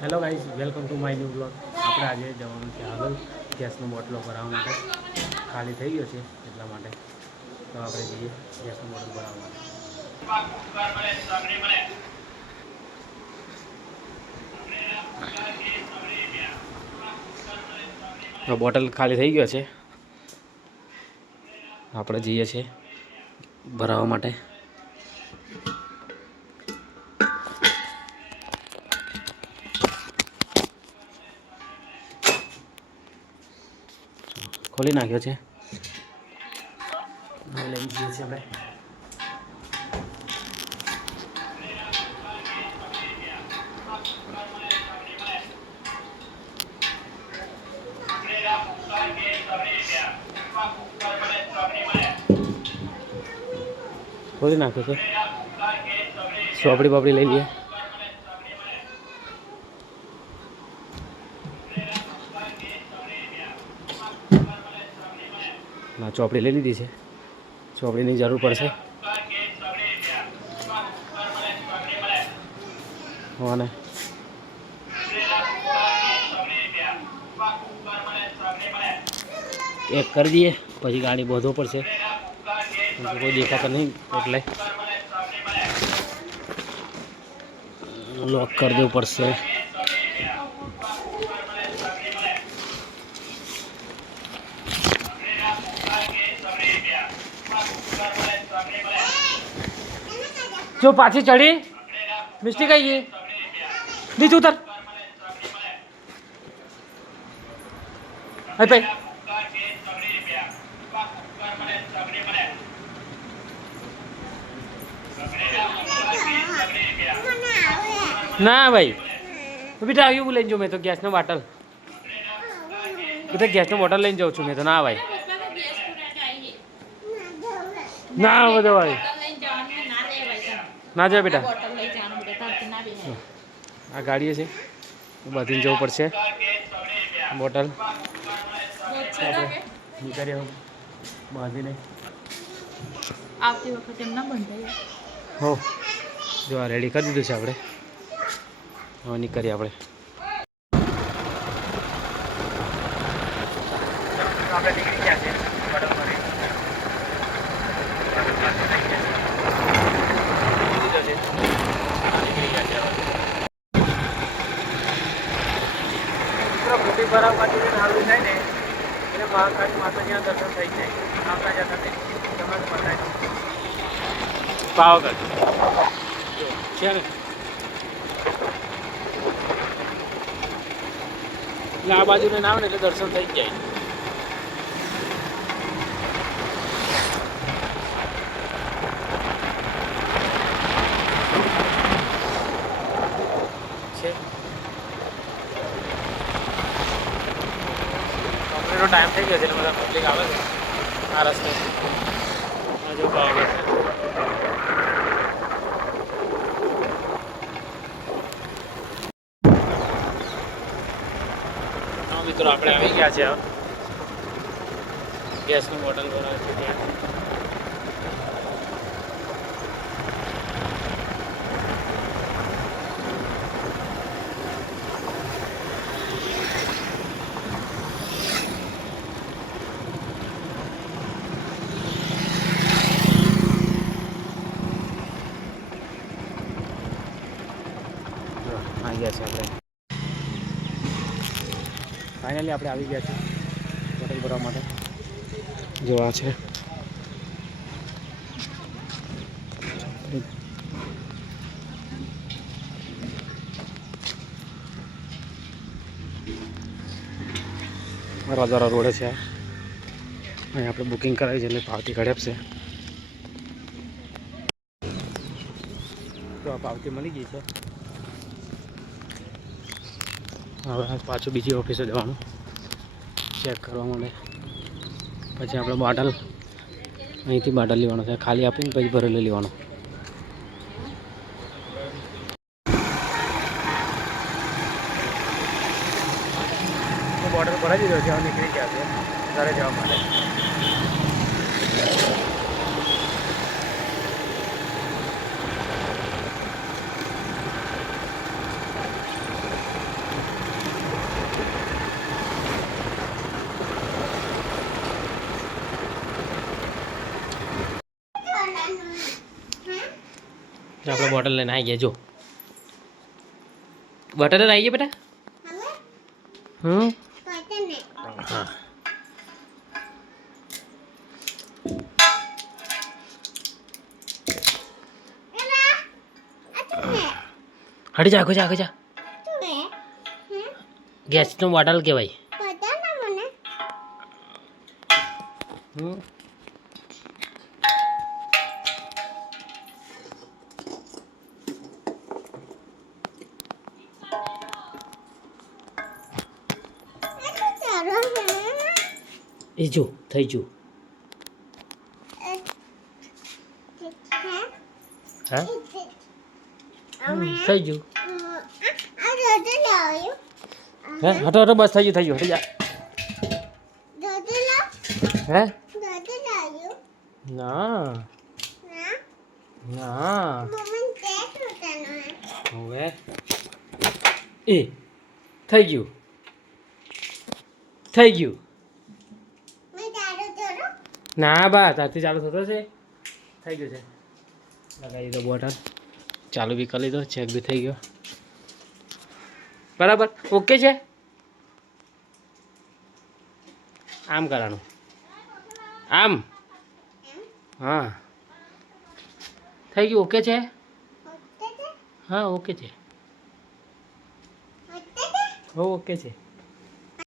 Hello guys, welcome to my new blog. આપણે આજે જવાનું છે હાલ ગેસનો બોટલો ભરાવવા માટે. ખાલી થઈ ગયો છે એટલા માટે તો આપણે જઈએ ગેસનો બોટલ ભરાવવા માટે. બોટલ ખાલી થઈ ગયો છે, આપણે જઈએ છીએ ભરાવવા માટે. ખોલી નાખ્યો છે, લઈ જઈએ છીએ આપણે. ખોલી નાખ્યો છે, સોપડી બાપડી લઈ લઈએ. ના, ચોપડી લઈ લીધી છે, ચોપડીની જરૂર પડશે. અને એક કરી દઈએ, પછી ગાડી બાંધવો પડશે, કોઈ દેખાતા નહીં એટલે લોક કરી દેવું પડશે. જો પાછી ચડી મિસ્ટેક આવી ગઈ, નીચે ઉતર. ભાઈ ના ભાઈ, બેટા આવ્યું લઈને જાઉં મેં તો ગેસનો બોટલ. બેટા ગેસનો બોટલ લઈને જાઉં છું મેં તો. ના ભાઈ, ના બધો ભાઈ ના જાય બેટા. આ ગાડી છે, બધીને જવું પડશે. બોટલ નીકળ્યો બાંધીને આવતી વખતે એમ ના બંધાય. હો, જો આ રેડી કરી દીધું છે આપણે. હવે નીકળીએ આપણે. આપણે નીકળી ગયા છે મોટી ભરાવવાથી સારું થાય ને એટલે મહાકાળી માતાજીના દર્શન થઈ જાય. આવતા જતા તમને બતાવી પાવાગઢ છે ને, એટલે આ બાજુને ના આવે ને એટલે દર્શન થઈ જ જાય. કંપનીનો ટાઈમ થઈ ગયો છે એટલે બધા પબ્લિક આવે છે આ રસ્તે. જો પાવાગઢ મિત્રો આપણે આવી ગયા છે. ગેસનું બોટલ ભરાવે છે ત્યાં. આવી ગયા છે આપણે. ફાઇનલી આપણે આવી ગયા છીએ બોટલ ભરવા માટે. જો આ છે રાજારા રોડે છે. અહીં આપણે બુકિંગ કરાવી છે એટલે પાવતી કાઢી આપશે. તો આ પાવતી મળી ગઈ છે. હવે પાછું બીજી ઓફિસે જવાનું ચેક કરવા માટે. પછી આપણે બોટલ અહીંથી બોટલ લેવાનો છે, ખાલી આપીને પછી ભરેલો લેવાનો. બોટલ ભરાઈ દીધો છે, હવે નીકળી ગયા છે ઘરે જવા માટે. આપણે બોટલ લઈને આવી ગયા જો બોટલ લઈને આવી ગયા બેટા હા હટી જા આગળ જા આગળ જા ગેસનું બોટલ કહેવાય હમ એ જો થઈ ગયું હા થઈ ગયું હે હટો હટો બસ થઈ ગયું હટી જા હે ના ના હવે એ થઈ ગયું થઈ ગયું ના બા તારથી ચાલુ થતો છે થઈ ગયું છે લગાવી દીધો બોટલ ચાલુ બી કરી લીધો ચેક બી થઈ ગયો બરાબર ઓકે છે આમ કરવાનું આમ હા થઈ ગયું ઓકે છે હા ઓકે છે ઓકે છે